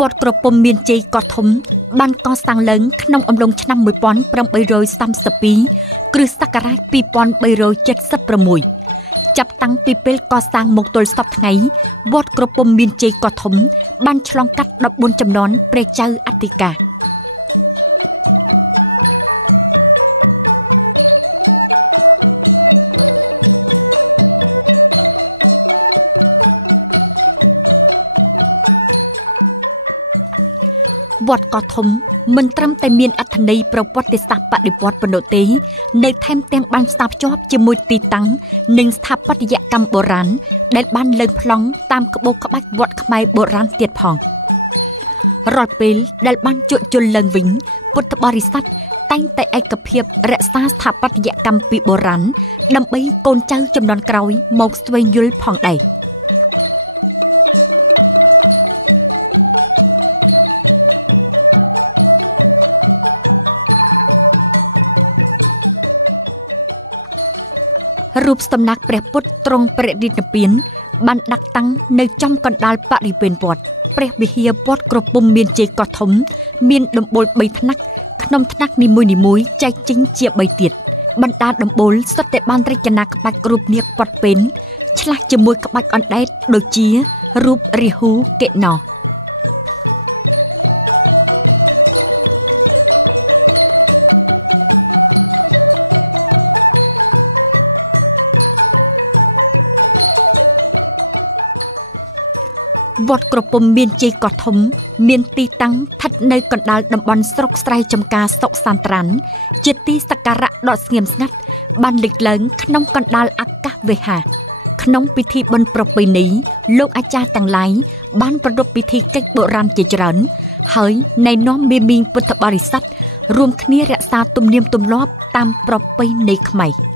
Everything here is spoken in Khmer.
វត្តក្រពុំមានជ័យកោះធំបានកសាងឡើងក្នុងអំឡុងឆ្នាំ1832គ្រិស្តសករាជ2376ចាប់តាំងពីពេលកសាងមកទល់សពថ្ងៃវត្តក្រពុំមានជ័យកោះធំបានឆ្លងកាត់14ជំនាន់ព្រះចៅអធិការវត្តកោះធំមិនត្រឹមតែមានអត្ថន័យប្រវត្តិសាស្ត្របដិវត្តន៍ប៉ុណ្ណោះទេនៅថែមទាំងបានស្តាប់ជាប់ជាមួយទីតាំងនិងស្ថាបត្យកម្មបុរាណដែលបានលើកប្លង់តាមក្បូរក្បាច់វត្តខ្មែរបុរាណទៀតផងរាល់ពេលដែលបានជួសជុលឡើងវិញពុទ្ធបរិស័ទតែងតែឯកភាពរក្សាស្ថាបត្យកម្មពីបុរាណដើម្បីកូនចៅជំនាន់ក្រោយមកស្វែងយល់ផងដែររូបសំណាកព្រះពុទ្ធទ្រង់ព្រះរាជនិព្វានបានដាក់តាំងនៅចំកណ្ដាលបរិវេណវត្តព្រះវិហារវត្តក្រពុំមានជ័យកោះធំមានដំបូល3ថ្នាក់ក្នុងថ្នាក់នីមួយៗចែកចេញជា3ទៀតបណ្ដាដំបូលសុទ្ធតែបានរចនាក្បាច់រូបនាគប៉ុតពេនឆ្លាស់ជាមួយក្បាច់អណ្ដែតដូចជារូបរាហូកេណោវត្តក្រពុំមានជ័យកោះធំមានទីតាំងស្ថិតនៅកណ្ដាលតំបន់ស្រុកស្រែចម្ការសុកសានត្រាន់ជាទីសក្ការៈដ៏ស្ងៀមស្ងាត់បានលេចឡើងក្នុងកណ្ដាលអាកាសវេហាក្នុងពិធីបុណ្យប្រពៃណីលោកអាចារ្យទាំងឡាយបានប្រារព្ធពិធីកិច្ចបុរាណជាច្រើនហើយណែនាំមេមីងពុទ្ធបរិស័ទរួមគ្នារក្សាទំនៀមទម្លាប់តាមប្រពៃណីខ្មែរ